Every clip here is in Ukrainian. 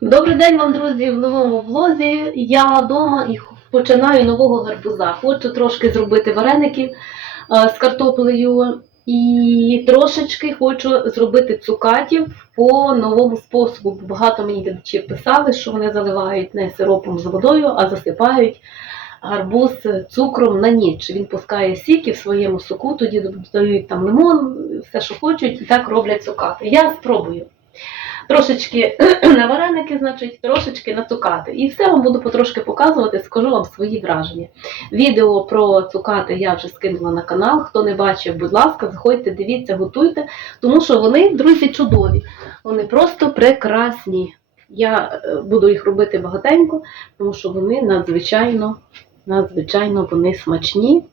Добрий день вам, друзі, в новому влозі. Я вдома і починаю нового гарбуза. Хочу трошки зробити вареників е, з картоплею і трошечки хочу зробити цукатів по новому способу. Багато мені глядачів писали, що вони заливають не сиропом з водою, а засипають гарбуз цукром на ніч. Він пускає сік і в своєму соку, тоді додають там лимон, все, що хочуть, і так роблять цукати. Я спробую. Трошечки на вареники, значить, трошечки на цукати. І все вам буду потрошки показувати, скажу вам свої враження. Відео про цукати я вже скинула на канал. Хто не бачив, будь ласка, заходьте, дивіться, готуйте, тому що вони, друзі, чудові. Вони просто прекрасні. Я е, буду їх робити багатенько, тому що вони надзвичайно, надзвичайно вони смачні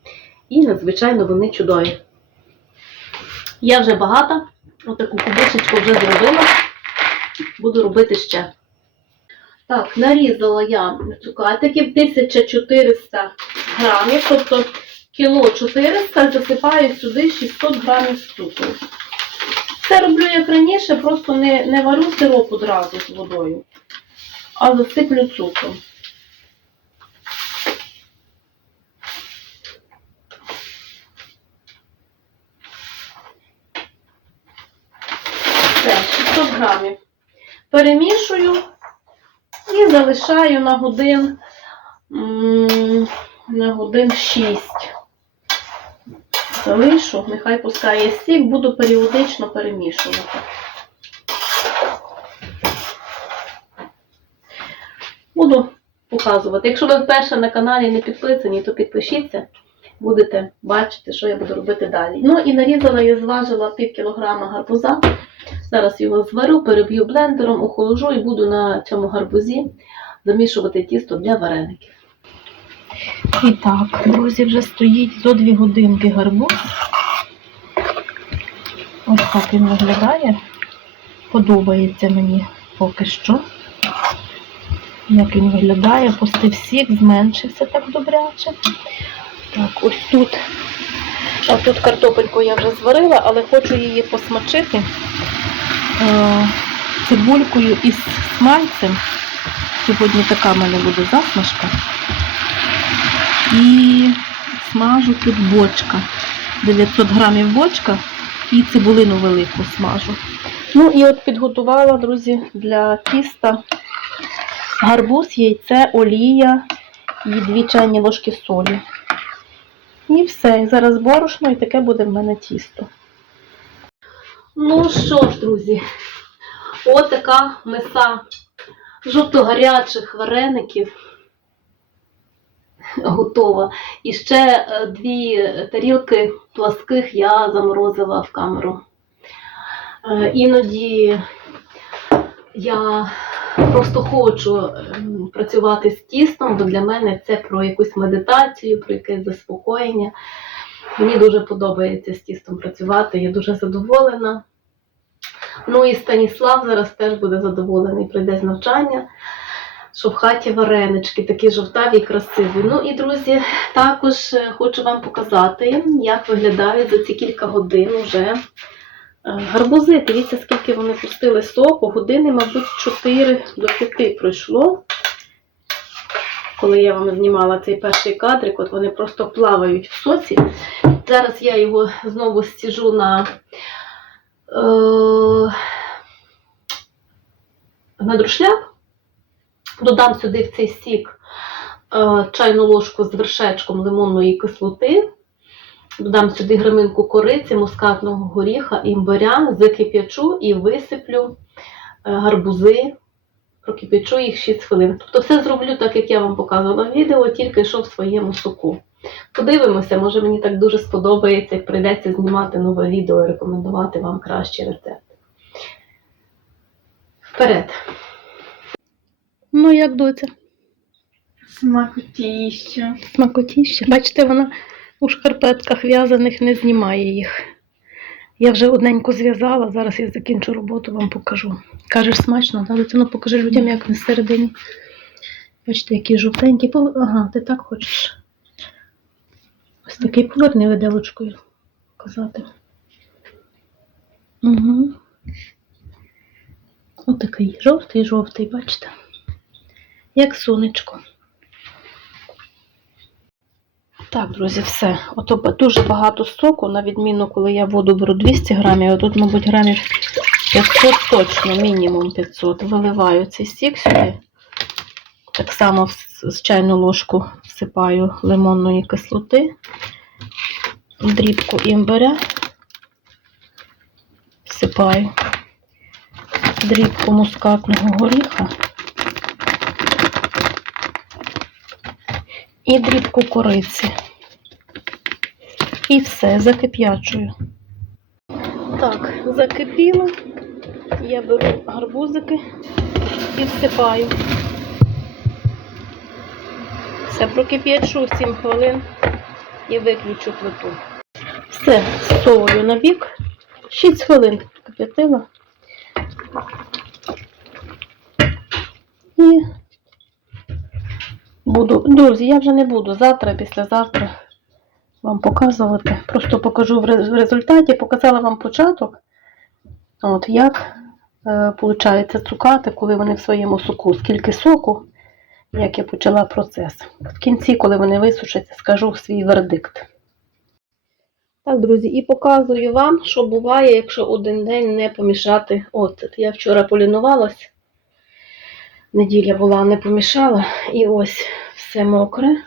і надзвичайно вони чудові. Я вже багата, отаку кубочечку вже зробила буду робити ще. Так, нарізала я цукатиків 1400 грамів, тобто кіло 400 засипаю сюди 600 грамів цукру. Це роблю як раніше, просто не, не варю сироп одразу з водою, а засиплю цукром. Все, 600 грамів перемішую і залишаю на годин, на годин 6. Залишу, нехай пускає сік, буду періодично перемішувати. Буду показувати. Якщо ви вперше на каналі не підписані, то підпишіться, будете бачити, що я буду робити далі. Ну і нарізала я зважила пів кілограма гарбуза. Зараз його зварю, переб'ю блендером, охолоджу і буду на цьому гарбузі замішувати тісто для вареників. І так, друзі, вже стоїть зо дві годинки гарбуз. Ось так він виглядає. Подобається мені поки що. Як він виглядає, пустив сік, зменшився так добряче. Так, ось тут. А тут картопельку я вже зварила, але хочу її посмачити цибулькою із смальцем. Сьогодні така в мене буде засмажка. І смажу тут бочка. 900 грамів бочка і цибулину велику смажу. Ну і от підготувала, друзі, для тіста гарбуз, яйце, олія і 2 чайні ложки солі. І все. Зараз борошно, і таке буде в мене тісто. Ну що ж, друзі, от така миса жовто-гарячих вареників готова. І ще е, дві тарілки пласких я заморозила в камеру. Е, Іноді я просто хочу ем, працювати з тістом, бо для мене це про якусь медитацію, про якесь заспокоєння. Мені дуже подобається з тістом працювати, я дуже задоволена. Ну і Станіслав зараз теж буде задоволений, прийде з навчання, що в хаті варенички, такі жовтаві і красиві. Ну і, друзі, також е, хочу вам показати, як виглядають за ці кілька годин вже е, гарбузи. Дивіться, скільки вони пустили соку. Години, мабуть, 4 до 5 пройшло. Коли я вам знімала цей перший кадрик, от вони просто плавають в соці. Зараз я його знову стіжу на, е, на друшляк. Додам сюди в цей сік е, чайну ложку з вершечком лимонної кислоти. Додам сюди граминку кориці, мускатного горіха, імбиря, закип'ячу і висиплю е, гарбузи, прокип'ячу їх 6 хвилин. Тобто все зроблю так, як я вам показувала в відео, тільки що в своєму соку. Подивимося, може мені так дуже сподобається, як прийдеться знімати нове відео і рекомендувати вам кращі рецепти. Вперед! Ну, як доця? Смакотіще. Смакотіще. Бачите, вона у шкарпетках в'язаних не знімає їх. Я вже одненько зв'язала, зараз я закінчу роботу, вам покажу. Кажеш, смачно, але це ну покажи людям, як вони всередині. Бачите, які жовтенькі. Ага, ти так хочеш. Ось такий поверни виделочкою казати. Угу. Отакий жовтий-жовтий, бачите? Як сонечко. Так, друзі, все. Ото дуже багато соку, на відміну, коли я воду беру 200 грамів, а тут, мабуть, грамів 500 точно, мінімум 500. Виливаю цей сік сюди. Так само в чайну ложку всипаю лимонної кислоти, дрібку імбиря, всипаю дрібку мускатного горіха і дрібку кориці. І все, закип'ячую. Так, закипіло. Я беру гарбузики і всипаю. Все, прокип'ячу 7 хвилин і виключу плиту. Все, совую на бік. 6 хвилин кип'ятила. І буду. Друзі, я вже не буду завтра, післязавтра вам показувати. Просто покажу в результаті, показала вам початок, от як е, виходить цукати, коли вони в своєму соку, скільки соку, як я почала процес. В кінці, коли вони висушаться, скажу свій вердикт. Так, друзі, і показую вам, що буває, якщо один день не помішати оцет. Я вчора полінувалась, неділя була, не помішала, і ось все мокре.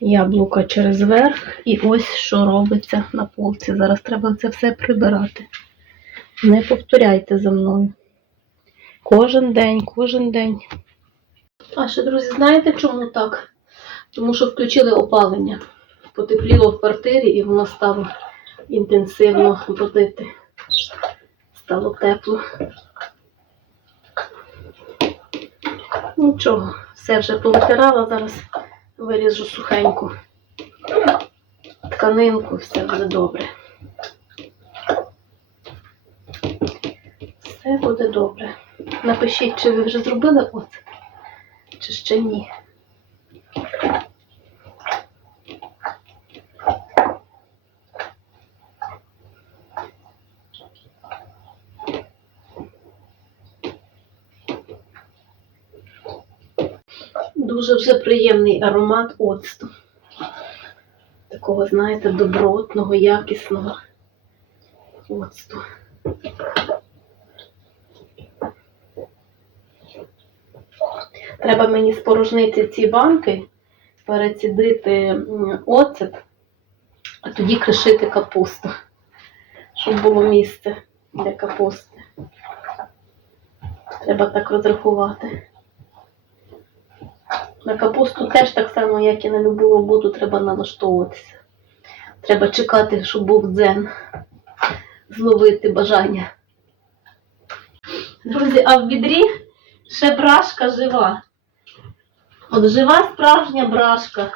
Яблука через верх, і ось що робиться на полці. Зараз треба це все прибирати. Не повторяйте за мною. Кожен день, кожен день. А ще, друзі, знаєте, чому так? Тому що включили опалення. Потепліло в квартирі і воно стало інтенсивно бродити. Стало тепло. Нічого, все вже повитирала, зараз виріжу сухеньку тканинку, все буде добре. Все буде добре. Напишіть, чи ви вже зробили оцет, чи. Дуже вже приємний аромат оцту. Такого, знаєте, добротного, якісного оцту. Треба мені спорожнити ці банки, перецідити оцет, а тоді кришити капусту, щоб було місце для капусти. Треба так розрахувати. На капусту теж так само, як і на любу роботу, треба налаштовуватися. Треба чекати, щоб був дзен, зловити бажання. Друзі, а в відрі ще брашка жива. От жива справжня брашка.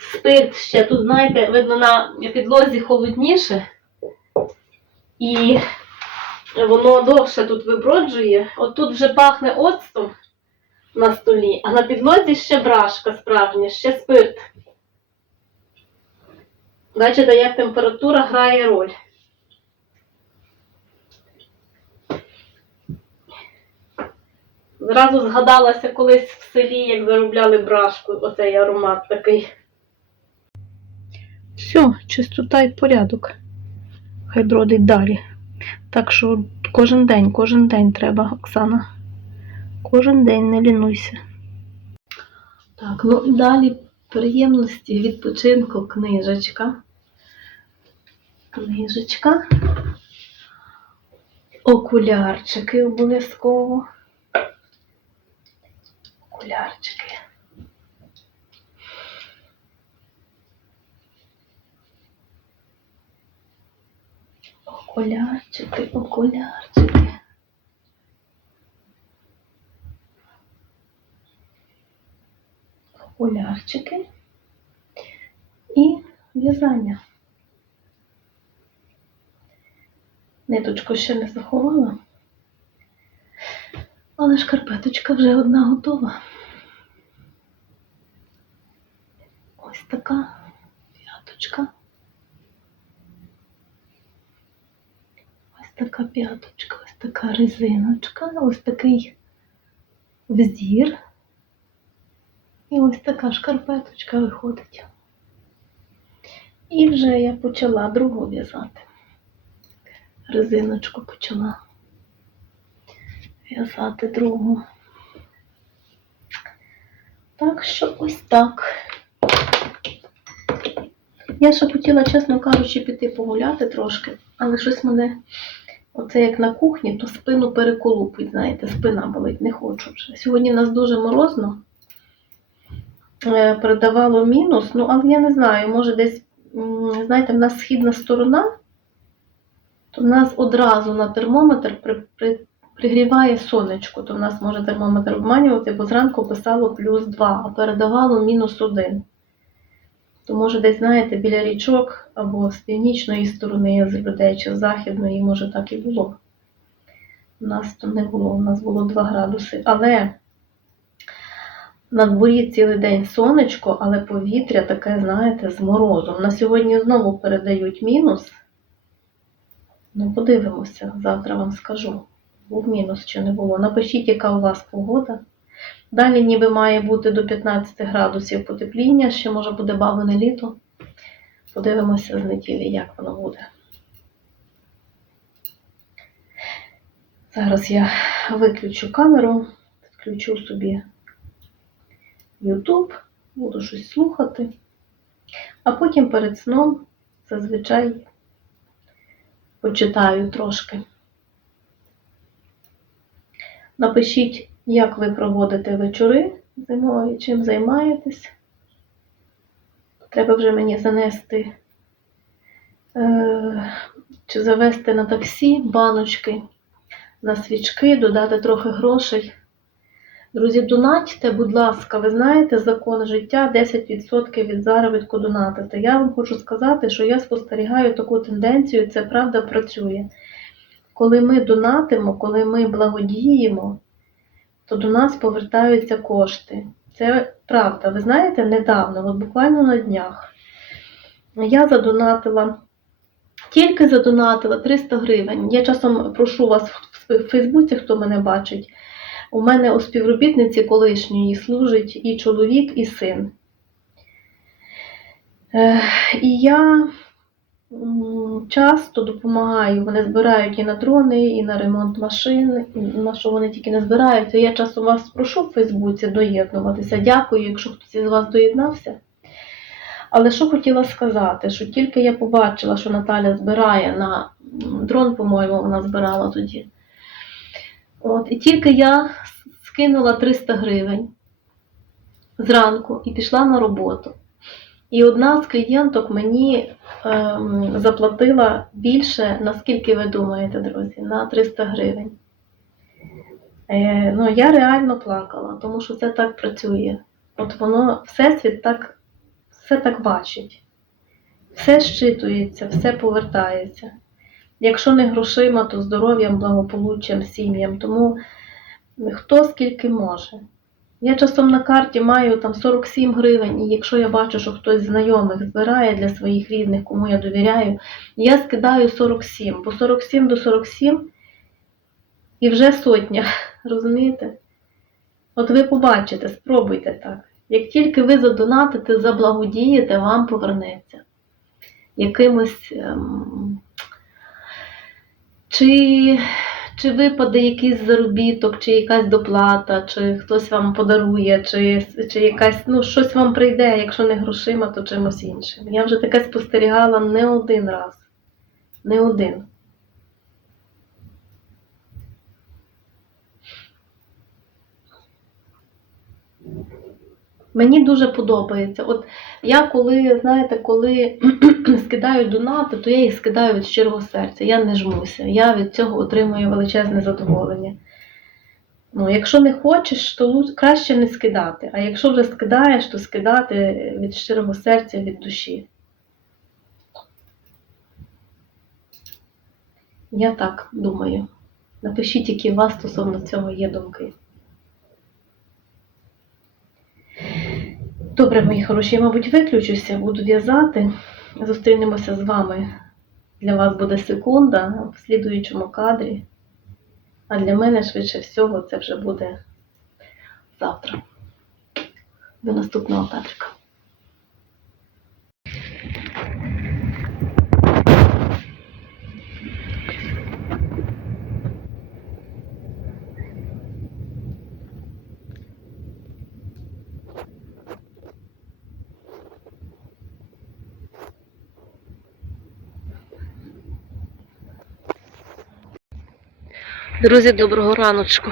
Спирт ще тут, знаєте, видно, на підлозі холодніше. І воно довше тут виброджує. От тут вже пахне оцтом на столі, а на підлозі ще брашка справжня, ще спирт. Бачите, як температура грає роль. Зразу згадалася колись в селі, як заробляли брашку, оцей аромат такий. Все, чистота і порядок. Хай бродить далі. Так що кожен день, кожен день треба, Оксана. Кожен день не лінуйся. Так, ну і далі приємності відпочинку, книжечка. Книжечка. Окулярчики обов'язково. Окулярчики. Окулярчики, окулярчики. окулярчики і в'язання. Ниточку ще не заховала, але шкарпеточка вже одна готова. Ось така п'яточка. Ось така п'яточка, ось така резиночка, ось такий взір. І ось така шкарпеточка виходить. І вже я почала другу в'язати. Резиночку почала в'язати другу. Так що ось так. Я ще хотіла, чесно кажучи, піти погуляти трошки, але щось мене, оце як на кухні, то спину переколупить, знаєте, спина болить, не хочу вже. Сьогодні у нас дуже морозно. Е, Передавало мінус, ну, але я не знаю, може десь, знаєте, в нас східна сторона, то в нас одразу на термометр при, при, пригріває сонечко, то в нас може термометр обманювати, бо зранку писало плюс 2, а передавало мінус 1. То може десь, знаєте, біля річок або з північної сторони з людей чи з західної, може так і було. У нас то не було, у нас було 2 градуси. Але на дворі цілий день сонечко, але повітря таке, знаєте, з морозом. На сьогодні знову передають мінус. Ну, подивимося, завтра вам скажу. Був мінус чи не було. Напишіть, яка у вас погода. Далі ніби має бути до 15 градусів потепління, ще може буде бавлене літо. Подивимося з неділі, як воно буде. Зараз я виключу камеру, включу собі YouTube, буду щось слухати, а потім перед сном зазвичай почитаю трошки. Напишіть, як ви проводите вечори зимові, чим займаєтесь. Треба вже мені занести е, чи завести на таксі баночки на свічки, додати трохи грошей. Друзі, донатьте, будь ласка, ви знаєте закон життя 10% від заробітку донатити. Я вам хочу сказати, що я спостерігаю таку тенденцію, це правда працює. Коли ми донатимо, коли ми благодіємо, то до нас повертаються кошти. Це правда. Ви знаєте, недавно, от буквально на днях, я задонатила, тільки задонатила 300 гривень. Я часом прошу вас в Фейсбуці, хто мене бачить. У мене у співробітниці колишньої служить і чоловік, і син. І я часто допомагаю. Вони збирають і на дрони, і на ремонт машин. На що вони тільки не збирають. То я часом вас прошу в Фейсбуці доєднуватися. Дякую, якщо хтось із вас доєднався. Але що хотіла сказати, що тільки я побачила, що Наталя збирає на дрон, по-моєму, вона збирала тоді. От, і тільки я скинула 300 гривень зранку і пішла на роботу. І одна з клієнток мені ем, заплатила більше, наскільки ви думаєте, друзі, на 300 гривень. Е, ну, я реально плакала, тому що це так працює. От воно, Всесвіт так, все так бачить. Все щитується, все повертається. Якщо не грошима, то здоров'ям, благополуччям, сім'ям. Тому хто скільки може. Я часом на карті маю там 47 гривень, і якщо я бачу, що хтось з знайомих збирає для своїх рідних, кому я довіряю, я скидаю 47, бо 47 до 47 і вже сотня. Розумієте? От ви побачите, спробуйте так. Як тільки ви задонатите, заблагодієте, вам повернеться якимось. Ем, чи, чи випаде якийсь заробіток, чи якась доплата, чи хтось вам подарує, чи, чи якась, ну, щось вам прийде, якщо не грошима, то чимось іншим. Я вже таке спостерігала не один раз. Не один. Мені дуже подобається. От я коли, знаєте, коли скидаю донати, то я їх скидаю від щирого серця. Я не жмуся. Я від цього отримую величезне задоволення. Ну, якщо не хочеш, то краще не скидати. А якщо вже скидаєш, то скидати від щирого серця, від душі. Я так думаю. Напишіть, які у вас стосовно цього є думки. Добре, мої хороші, я, мабуть, виключуся, буду в'язати. Зустрінемося з вами. Для вас буде секунда в слідуючому кадрі. А для мене швидше всього це вже буде завтра. До наступного кадрика. Друзі, доброго раночку.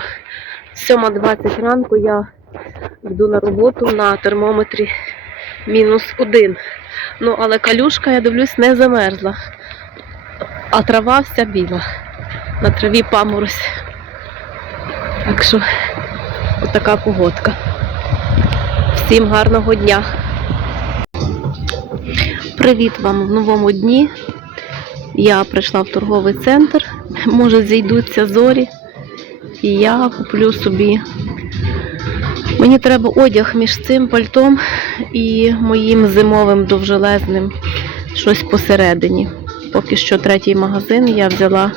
7.20 ранку я йду на роботу на термометрі мінус один. Ну, але калюшка, я дивлюсь, не замерзла. А трава вся біла. На траві паморозь. Так що, отака погодка. Всім гарного дня. Привіт вам в новому дні. Я прийшла в торговий центр. Може, зійдуться зорі. І я куплю собі. Мені треба одяг між цим пальтом і моїм зимовим довжелезним щось посередині. Поки що третій магазин я взяла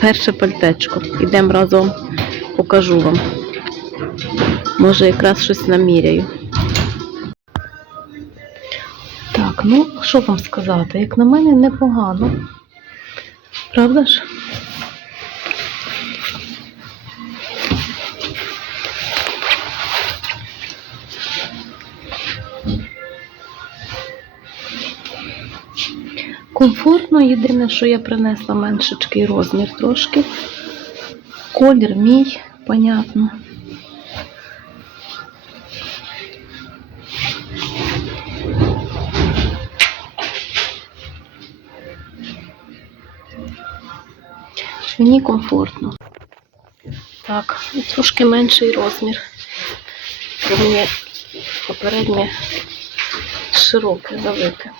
перше пальтечко. Ідемо разом, покажу вам. Може, якраз щось наміряю. Так, ну що вам сказати? Як на мене, непогано. Правда ж? Комфортно, єдине, що я принесла меншечкий розмір трошки. Колір мій, понятно. Мені комфортно. Так, трошки менший розмір. Бо мені попереднє широке, велике.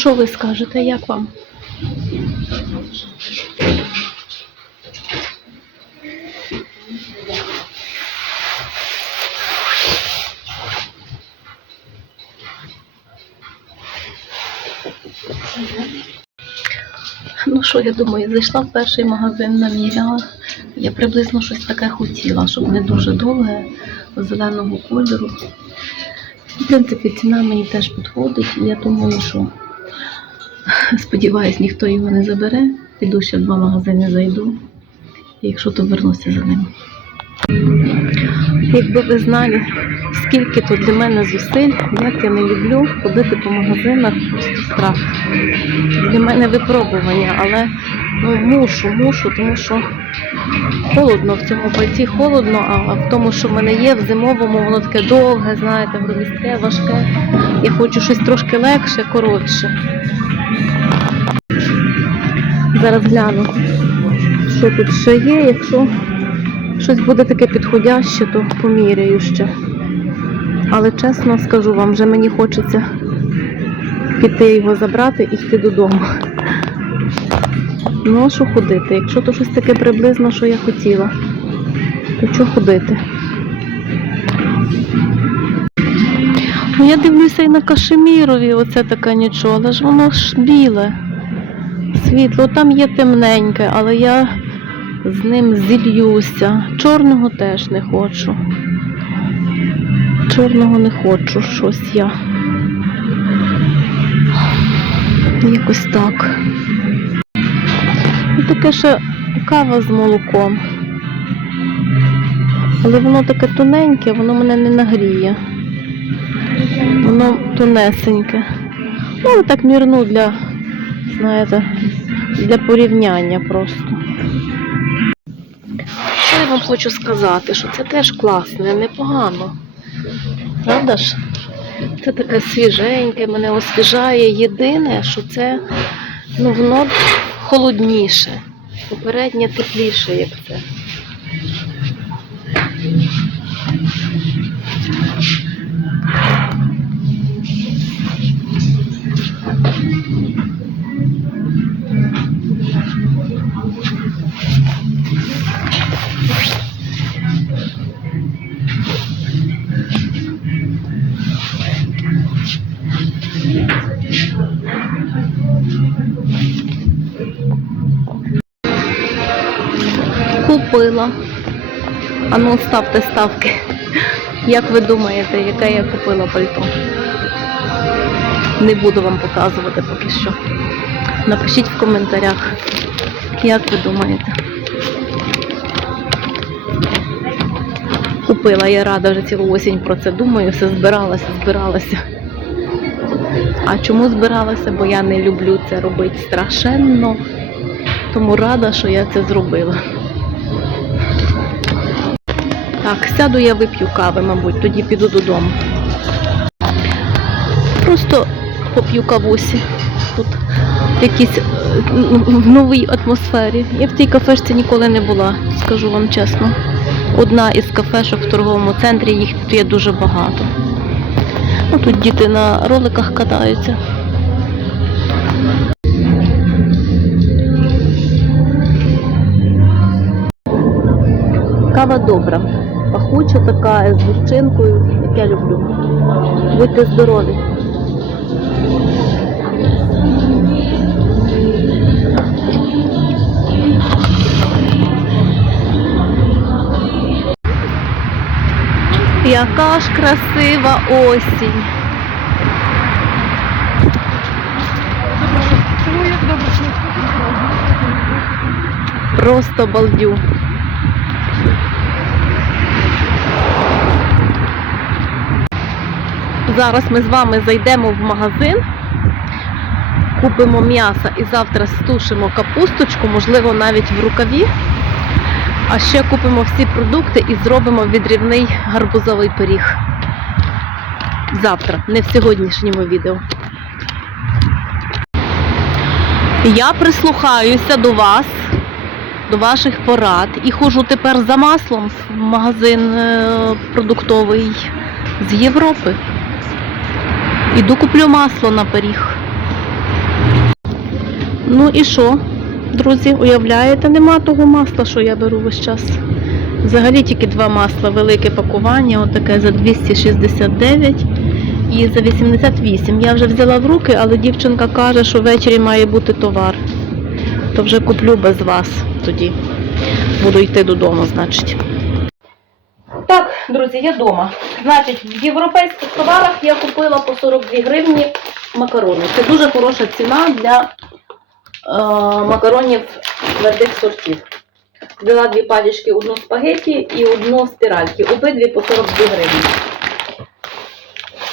Що ви скажете, як вам? Ну що, я думаю, зайшла в перший магазин, наміряла. Я приблизно щось таке хотіла, щоб не дуже довге, зеленого кольору. В принципі, ціна мені теж підходить, і я думаю, що сподіваюсь, ніхто його не забере. Піду ще в два магазини зайду. Якщо то вернуся за ним. Якби ви знали, скільки тут для мене зусиль, як я не люблю ходити по магазинах, просто страх. Для мене випробування, але ну, мушу, мушу, тому що холодно в цьому пальті холодно, а в тому, що в мене є, в зимовому, воно таке довге, знаєте, громістке, важке. Я хочу щось трошки легше, коротше. Зараз гляну, що тут ще є. Якщо щось буде таке підходяще, то поміряю ще. Але чесно скажу вам, вже мені хочеться піти його забрати і йти додому. Ну, що ходити? Якщо то щось таке приблизно, що я хотіла, то що ходити? Ну, я дивлюся і на кашемірові, оце таке нічого, але ж воно ж біле. Світло, там є темненьке, але я з ним зільюся. Чорного теж не хочу. Чорного не хочу щось я. Якось так. І таке ще кава з молоком. Але воно таке тоненьке, воно мене не нагріє. Воно тонесеньке. Ну, але так мірну для, знаєте, для порівняння просто. Що я вам хочу сказати, що це теж класне, непогано. Правда ж? Це таке свіженьке, мене освіжає. Єдине, що це ну, воно холодніше. Попереднє тепліше, як це. Купила. Ану, ставте ставки. Як ви думаєте, яке я купила пальто? Не буду вам показувати поки що. Напишіть в коментарях, як ви думаєте. Купила, я рада вже цілу осінь про це думаю, все збиралася, збиралася. А чому збиралася? Бо я не люблю це робити страшенно. Тому рада, що я це зробила. Так, сяду я вип'ю кави, мабуть, тоді піду додому. Просто поп'ю кавусі. Тут якісь е, в новій атмосфері. Я в цій кафешці ніколи не була, скажу вам чесно. Одна із кафешок в торговому центрі, їх тут є дуже багато. Ну, тут діти на роликах катаються. Кава добра, пахуча така, з гірчинкою, як я люблю. Будьте здорові! Яка ж красива осінь. Просто балдю. Зараз ми з вами зайдемо в магазин, купимо м'ясо і завтра стушимо капусточку, можливо, навіть в рукаві. А ще купимо всі продукти і зробимо відрівний гарбузовий пиріг. Завтра, не в сьогоднішньому відео. Я прислухаюся до вас, до ваших порад і ходжу тепер за маслом в магазин е, продуктовий з Європи. Іду куплю масло на пиріг. Ну і що? Друзі, уявляєте, нема того масла, що я беру весь час. Взагалі тільки два масла, велике пакування, отаке за 269 і за 88. Я вже взяла в руки, але дівчинка каже, що ввечері має бути товар. То вже куплю без вас тоді. Буду йти додому, значить. Так, друзі, я вдома. Значить, в європейських товарах я купила по 42 гривні макарони. Це дуже хороша ціна для е, макаронів твердих сортів. Взяла дві пачечки, одну спагеті і одну спіральки. Обидві по 42 гривні.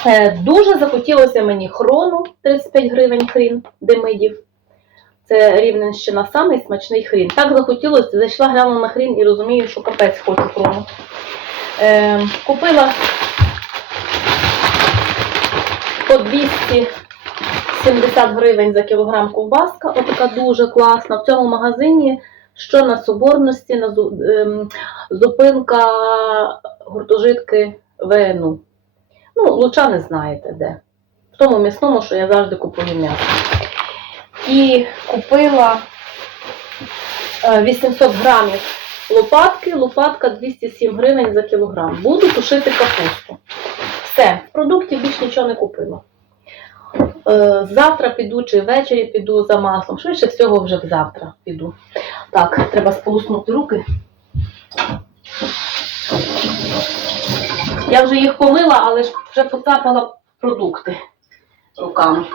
Е, дуже захотілося мені хрону 35 гривень хрін демидів. Це Рівненщина, самий смачний хрін. Так захотілося, зайшла, глянула на хрін і розумію, що капець хочу хрону. Е, купила по 270 гривень за кілограм ковбаска. Отака дуже класна. В цьому магазині, що на соборності, на ем, зупинка гуртожитки ВНУ. Ну, луча знаєте де. В тому м'ясному, що я завжди купую м'ясо. І купила е, 800 грамів лопатки. Лопатка 207 гривень за кілограм. Буду тушити капусту. Все, в продукті більш нічого не купила. Е, Завтра піду чи ввечері піду за маслом. Швидше всього вже завтра піду. Так, треба сполоснути руки. Я вже їх помила, але ж вже поцапала продукти руками.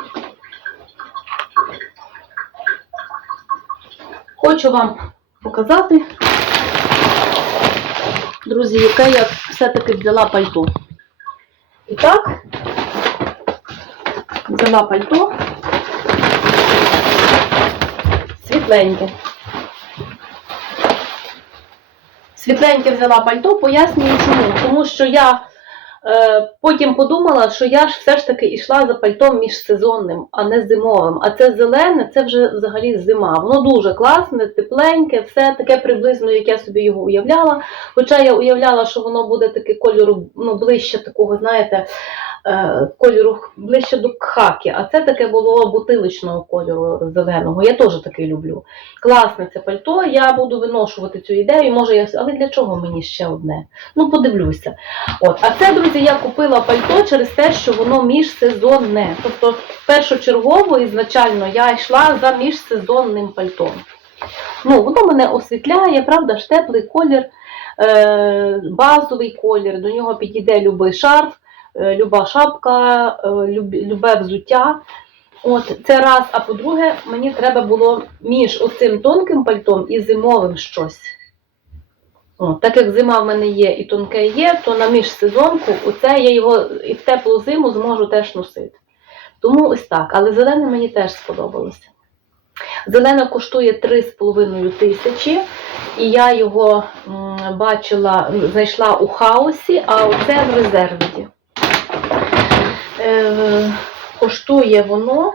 Хочу вам показати, друзі, яке я все-таки взяла пальто. І так, взяла пальто світленьке. Світленьке взяла пальто, пояснюю чому. Тому що я потім подумала, що я ж все ж таки йшла за пальтом міжсезонним, а не зимовим. А це зелене, це вже взагалі зима. Воно дуже класне, тепленьке, все таке приблизно, як я собі його уявляла. Хоча я уявляла, що воно буде таке кольору, ну, ближче такого, знаєте, е, кольору ближче до хакі. А це таке було бутиличного кольору зеленого. Я теж таке люблю. Класне це пальто, я буду виношувати цю ідею. Може, я але для чого мені ще одне? Ну, подивлюся. От, а це, друзі, я купила пальто через те, що воно міжсезонне. Тобто, першочергово ізначально я йшла за міжсезонним пальтом. Ну, воно мене освітляє, правда ж, теплий колір, е, базовий колір, до нього підійде любий шарф, е, люба шапка, е, любе взуття. От, це раз. А по-друге, мені треба було між оцим тонким пальтом і зимовим щось. О, так як зима в мене є і тонке є, то на міжсезонку оце я його і в теплу зиму зможу теж носити. Тому ось так. Але зелене мені теж сподобалося. Зелене коштує 3,5 тисячі, і я його бачила, знайшла у хаосі, а оце в резервіді. Е, коштує воно,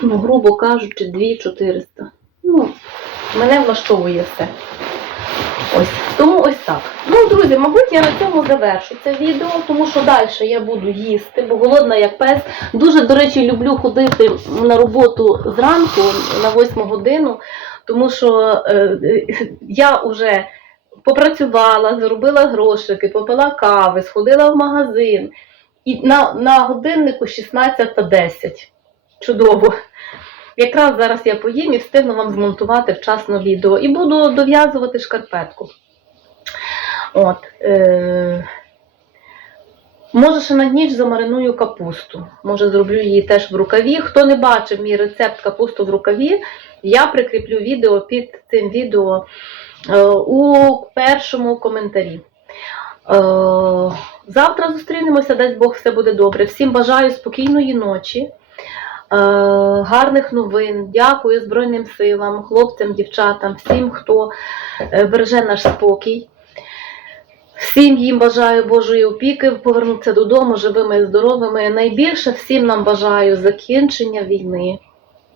ну, грубо кажучи, 2400. Ну, мене влаштовує все. Ось. Тому ось так. Ну, друзі, мабуть, я на цьому завершу це відео, тому що далі я буду їсти, бо голодна як пес. Дуже, до речі, люблю ходити на роботу зранку на 8 годину, тому що е, я вже попрацювала, заробила грошики, попила кави, сходила в магазин. І на, на годиннику 16.10. Чудово. Якраз зараз я поїм і встигну вам змонтувати вчасно відео. І буду дов'язувати шкарпетку. От, е... Може, ще на ніч замариную капусту. Може, зроблю її теж в рукаві. Хто не бачив мій рецепт капусту в рукаві, я прикріплю відео під цим відео у першому коментарі. Е, Завтра зустрінемося, дасть Бог все буде добре. Всім бажаю спокійної ночі, е, гарних новин. Дякую Збройним силам, хлопцям, дівчатам, всім, хто е, береже наш спокій. Всім їм бажаю Божої опіки, повернутися додому живими і здоровими. Найбільше всім нам бажаю закінчення війни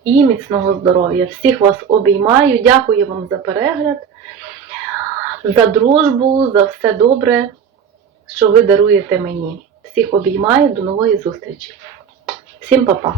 і міцного здоров'я. Всіх вас обіймаю. Дякую вам за перегляд, за дружбу, за все добре, що ви даруєте мені. Всіх обіймаю, до нової зустрічі. Всім па-па!